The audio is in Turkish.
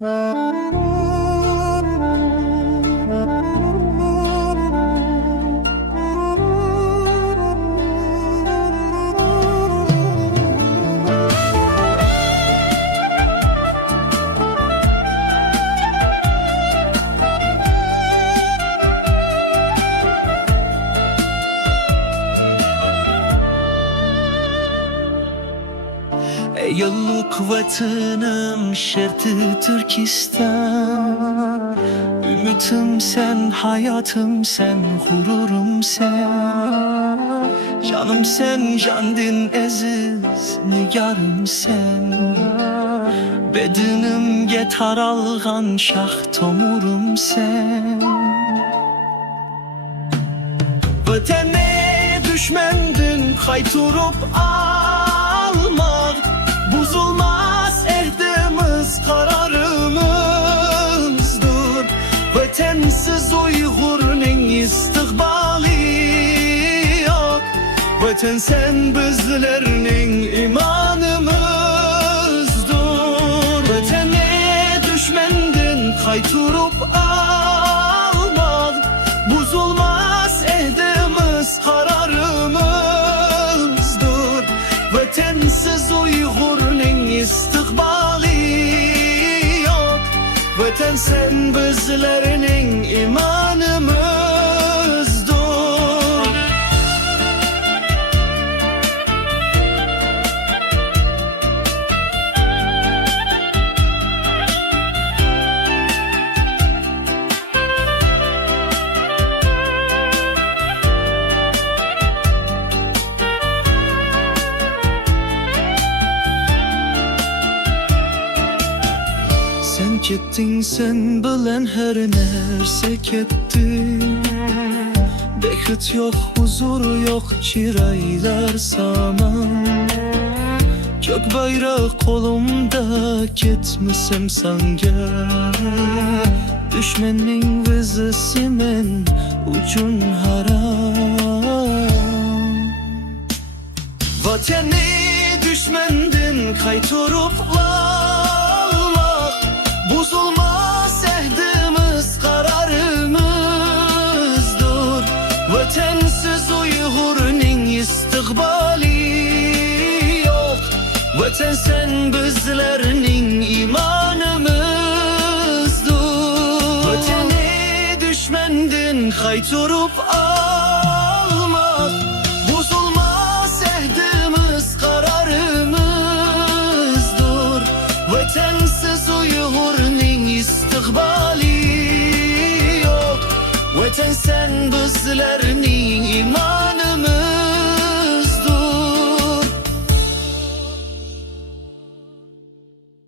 Música yıllık vatanım şerti Türkistan. Ümitim sen, hayatım sen, gururum sen. Canım sen, candin eziz, nigarım sen. Bedenim taralgan şah tomurum sen. Vatene düşmendin kayturup almak Vatan sen bizlerinin imanımızdır. Vatene düşmendin kayturup almak Bozulmaz ehdimiz kararımızdır. Vatansiz Uygur'un istikbali yok. Vatan sen bizlerinin imanımızdır Sen gittin sen bilen her nerse gitti Bekit yok huzur yok çiraylar saman Gök bayrak kolumda gitmişim sanga Düşmenin vizisimen ucun haram. Vatani düşmendin kayturup almak Bozulmaz ehdimiz kararımızdır. Vatansiz Uygur'un istikbali yok Vatan sen bizlerinin imanımızdır. Vatani düşmendin kayturup almak Öten sen bizlerni iman